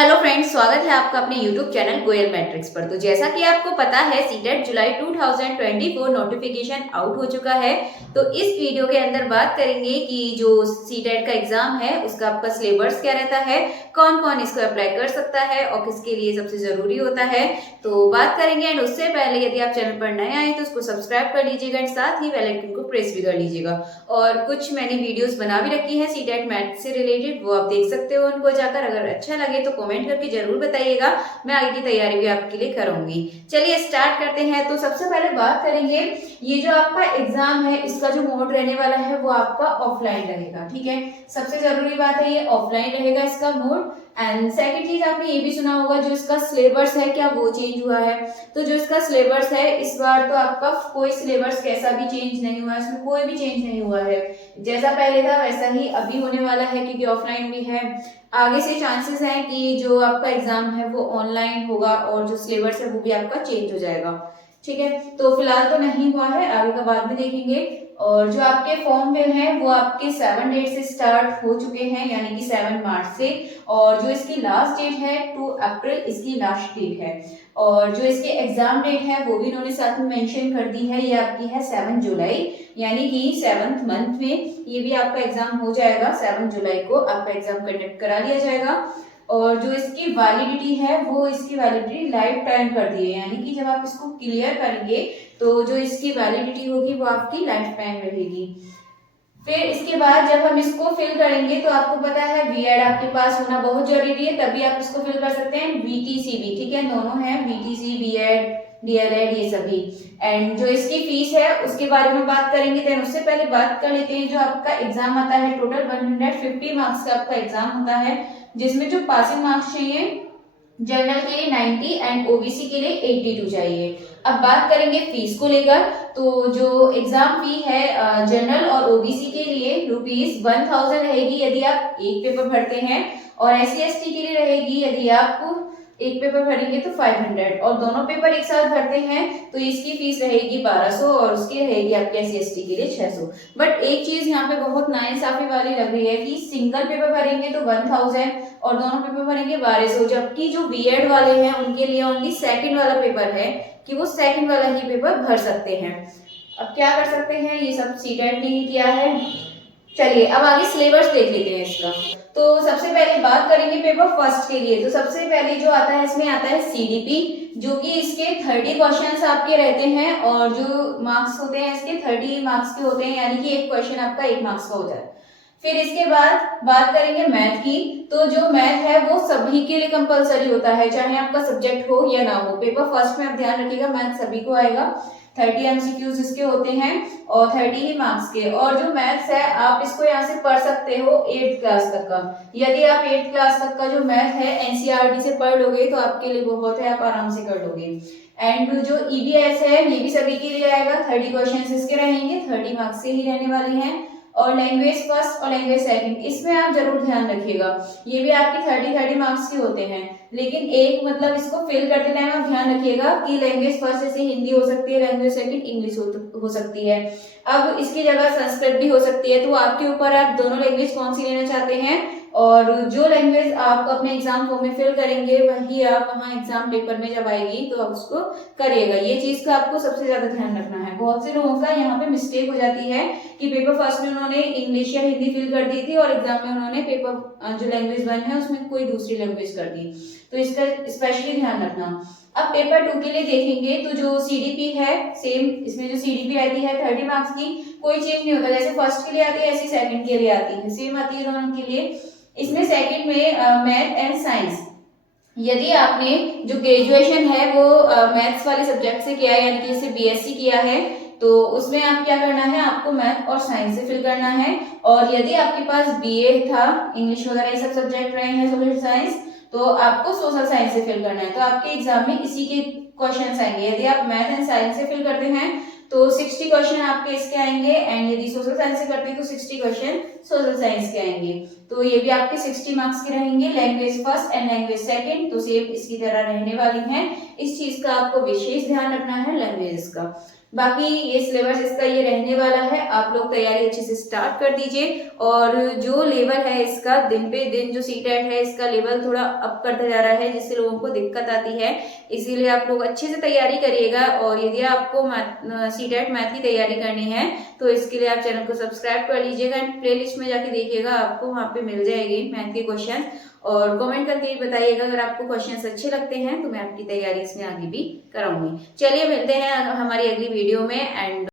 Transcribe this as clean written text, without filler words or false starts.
Hello friends, स्वागत है आपका अपने यूट्यूब चैनल गोयल मैट्रिक्स पर। तो जैसा कि आपको पता है, सीटेट जुलाई 2024 नोटिफिकेशन आउट हो चुका है। तो इस वीडियो के अंदर बात करेंगे कि जो सीटेट का एग्जाम है उसका आपका सिलेबस क्या रहता है, कौन कौन इसको अप्लाई कर सकता है और किसके लिए सबसे जरूरी होता है, तो बात करेंगे। एंड उससे पहले यदि आप चैनल पर नए आए तो उसको सब्सक्राइब कर लीजिएगा एंड साथ ही बेल आइकन को प्रेस भी कर लीजिएगा। और कुछ मैंने वीडियोस बना भी रखी है सीटेट मैथ से रिलेटेड, वो आप देख सकते हो उनको जाकर। अगर अच्छा लगे तो कमेंट करके जरूर बताइएगा, मैं आगे की तैयारी भी आपके लिए करूंगी। चलिए स्टार्ट करते हैं। तो सबसे पहले बात करेंगे, ये जो आपका एग्जाम है इसका जो मोड रहने वाला है वो आपका ऑफलाइन रहेगा। ठीक है, सबसे जरूरी बात है ये ऑफलाइन रहेगा इसका मोड। एंड सेकंड चीज, आपने ये भी सुना होगा जो इसका सिलेबस है क्या वो चेंज हुआ है। तो जो इसका सिलेबस है इस बार तो आपका कोई सिलेबस कैसा भी चेंज नहीं हुआ है, इसमें कोई भी चेंज नहीं हुआ है। जैसा पहले था वैसा ही अभी होने वाला है, क्योंकि ऑफलाइन भी है। आगे से चांसेस हैं कि जो आपका एग्जाम है वो ऑनलाइन होगा और जो सिलेबस है वो भी आपका चेंज हो जाएगा। ठीक है, तो फिलहाल तो नहीं हुआ है, आगे का बाद में देखेंगे। और जो आपके फॉर्म फिल है वो आपके 7 डेट से स्टार्ट हो चुके हैं, यानी कि 7 मार्च से। और जो इसकी लास्ट डेट है 2 अप्रैल इसकी लास्ट डेट है। और जो इसके एग्जाम डेट है वो भी इन्होंने साथ में मेंशन कर दी है, ये आपकी है 7 जुलाई, यानी कि 7th मंथ में ये भी आपका एग्जाम हो जाएगा। 7 जुलाई को आपका एग्जाम कंडक्ट करा लिया जाएगा। और जो इसकी वैलिडिटी है वो इसकी वैलिडिटी लाइफ टाइम कर दी है, यानी कि जब आप इसको क्लियर करेंगे तो जो इसकी वैलिडिटी होगी वो आपकी लाइफ टाइम रहेगी। फिर इसके बाद जब हम इसको फिल करेंगे तो आपको पता है बीएड आपके पास होना बहुत जरूरी है, तभी आप इसको फिल कर सकते हैं। बीटीसी भी, ठीक है, दोनों है, बीटीसी बीएड डीएलएड ये सभी। एंड जो इसकी फीस है उसके बारे में बात करेंगे। देन उससे पहले बात कर लेते हैं, जो आपका एग्जाम आता है टोटल 150 मार्क्स का आपका एग्जाम होता है, जिसमें जो पासिंग मार्क्स चाहिए जनरल के लिए 90 एंड ओबीसी के लिए 82 चाहिए। अब बात करेंगे फीस को लेकर, तो जो एग्जाम फी है जनरल और ओबीसी के लिए ₹1000 रहेगी यदि आप एक पेपर भरते हैं, और एससी एसटी के लिए रहेगी यदि आप एक पेपर भरेंगे तो 500, और दोनों पेपर एक साथ भरते हैं तो इसकी फीस रहेगी 1200 और उसकी रहेगी आपके एससी एसटी के लिए 600। बट एक चीज यहाँ पे बहुत नाइंसाफी वाली लग रही है कि सिंगल पेपर भरेंगे तो 1000 और दोनों पेपर भरेंगे 1200, जबकि जो बीएड वाले हैं उनके लिए ओनली सेकंड वाला पेपर है कि वो सेकंड वाला ही पेपर भर सकते हैं। अब क्या कर सकते हैं, ये सब सीटेट ने ही किया है। चलिए अब आगे सिलेबस देख लेते हैं इसका। तो सबसे पहले बात करेंगे पेपर फर्स्ट के लिए। तो सबसे पहले जो आता है इसमें आता है सीडीपी, जो कि इसके 30 क्वेश्चंस आपके रहते हैं और जो मार्क्स होते हैं इसके 30 मार्क्स के होते हैं, यानी कि एक क्वेश्चन आपका 1 मार्क्स का होता है। फिर इसके बाद बात करेंगे मैथ की। तो जो मैथ है वो सभी के लिए कंपलसरी होता है, चाहे आपका सब्जेक्ट हो या ना हो। पेपर फर्स्ट में आप ध्यान रखिएगा, मैथ सभी को आएगा। 30 एमसीक्यूज इसके होते हैं और 30 ही मार्क्स के। और जो मैथ्स है आप इसको यहाँ से पढ़ सकते हो 8th क्लास तक का। यदि आप 8th क्लास तक का जो मैथ है एनसीईआरटी से पढ़ लोगे तो आपके लिए बहुत है, आप आराम से कर लोगे। एंड जो ईवीएस है ये भी सभी के लिए आएगा, 30 क्वेश्चन इसके रहेंगे, 30 मार्क्स के ही रहने वाले हैं। और लैंग्वेज फर्स्ट और लैंग्वेज सेकंड, इसमें आप जरूर ध्यान रखिएगा, ये भी आपके 30 मार्क्स के होते हैं। लेकिन एक मतलब इसको फिल करते टाइम आप ध्यान रखिएगा कि लैंग्वेज फर्स्ट जैसे हिंदी हो सकती है, लैंग्वेज सेकंड इंग्लिश हो सकती है। अब इसकी जगह संस्कृत भी हो सकती है, तो आपके ऊपर आप दोनों लैंग्वेज कौन सी लेना चाहते हैं, और जो लैंग्वेज आप अपने एग्जाम फॉर्म में फिल करेंगे वही आप वहाँ एग्जाम पेपर में जब आएगी तो आप उसको करिएगा। ये चीज का आपको सबसे ज्यादा ध्यान रखना है। बहुत से लोगों का यहाँ पे मिस्टेक हो जाती है कि पेपर फर्स्ट में उन्होंने इंग्लिश या हिंदी फिल कर दी थी और एग्जाम में उन्होंने पेपर जो लैंग्वेज 1 है उसमें कोई दूसरी लैंग्वेज कर दी, तो इसका स्पेशली ध्यान रखना। अब पेपर 2 के लिए देखेंगे, तो जो सीडीपी है सेम, इसमें जो सीडीपी आती है 30 मार्क्स की, कोई चेंज नहीं होता। जैसे फर्स्ट के लिए आती है ऐसी सेकंड के लिए आती है, सेम आती है दोनों के लिए। इसमें सेकंड में मैथ एंड साइंस, यदि आपने जो ग्रेजुएशन है वो मैथ्स वाले सब्जेक्ट से किया है, यानी कि जैसे बीएससी किया है, तो उसमें आप क्या करना है, आपको मैथ और साइंस से फिल करना है। और यदि आपके पास बीए था, इंग्लिश वगैरह ये सब सब्जेक्ट रहे हैं, सोशल साइंस, तो आपको सोशल साइंस से फिल करना है। तो आपके एग्जाम में इसी के क्वेश्चन आएंगे। यदि आप मैथ एंड साइंस से फिल करते हैं तो 60 क्वेश्चन आपके इसके आएंगे, एंड यदि सोशल साइंस से करते हैं तो 60 क्वेश्चन सोशल साइंस के आएंगे। तो ये भी आपके 60 मार्क्स के रहेंगे। Language first and language second तो सेम इसकी तरह रहने वाली हैं। इस चीज का आपको विशेष ध्यान रखना है लैंग्वेज का। बाकी ये सिलेबस इसका ये रहने वाला है। आप लोग तैयारी अच्छे से स्टार्ट कर दीजिए और जो लेवल है इसका दिन पे दिन जो सीटेट है इसका लेवल थोड़ा अप करता जा रहा है, जिससे लोगों को दिक्कत आती है। इसीलिए आप लोग अच्छे से तैयारी करिएगा और यदि आपको सीटेट मैथ की तैयारी करनी है तो इसके लिए आप चैनल को सब्सक्राइब कर लीजिएगा एंड प्लेलिस्ट में जाके देखिएगा, आपको वहाँ पे मिल जाएगी मैथ के क्वेश्चन। और कमेंट करके बताइएगा अगर आपको क्वेश्चंस अच्छे लगते हैं तो मैं आपकी तैयारी इसमें आगे भी कराऊंगी। चलिए मिलते हैं हमारी अगली वीडियो में एंड